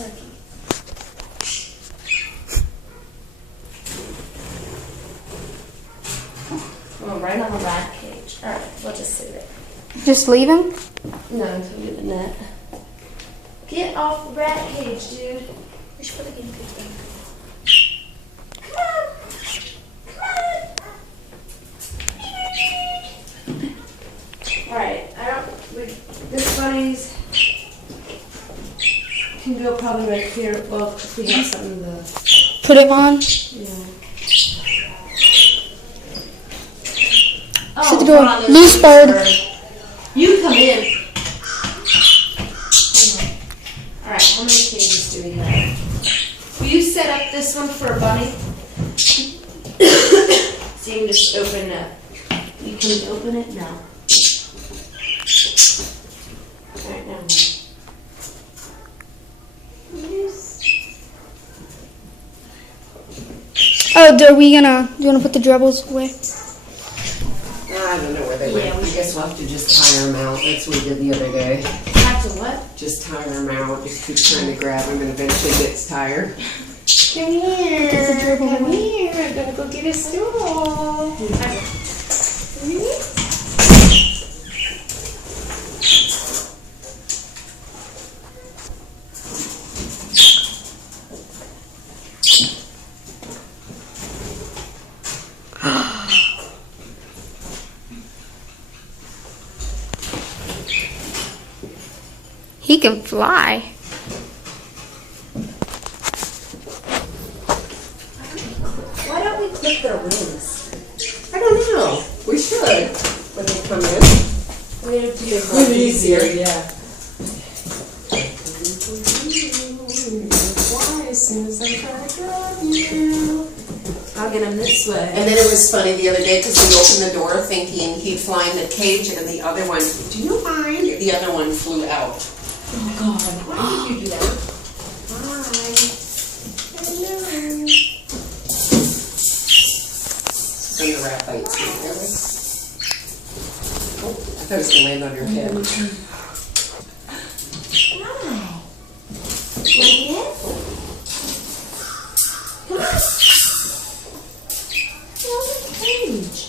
turkey. Oh, right on the rat cage. Alright, we'll just leave it. Just leave him? No, until we get the net. Get off the rat cage, dude. We should put the guinea pig down. Come on! Come on! Alright, this bunny's can go probably right here. Well, if we have something to put him on? Yeah. Shut the door. Loose bird. You come in. Alright, how many cages do we have? Will you set up this one for a bunny? So you can just open it. You can open it now. Alright, now. Oh, do you wanna put the dribbles away? I don't know where they went. I guess we'll have to just tire them out. That's what we did the other day. Have to what? Just tire them out. Just keep trying to grab them and eventually gets tired. Come here. Come here. I'm gonna go get a stool. He can fly. Why don't we clip their wings? I don't know. We should when they come in. We have to get It's easier, yeah. Why as soon as I try to grab you? I'll get him this way. And then it was funny the other day because we opened the door thinking he'd fly in the cage and then the other one, do you mind? The other one flew out. Oh God, why did you do that? Why? Hello. Then the rat bites me, really? Oh, I thought it was going to land on your head. Why? What is it? Come on. Get out of the cage.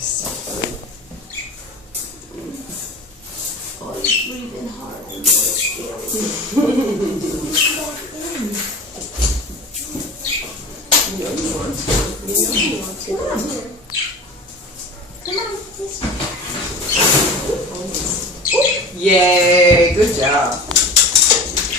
So funny. Oh, he's breathing hard. I know it's scary.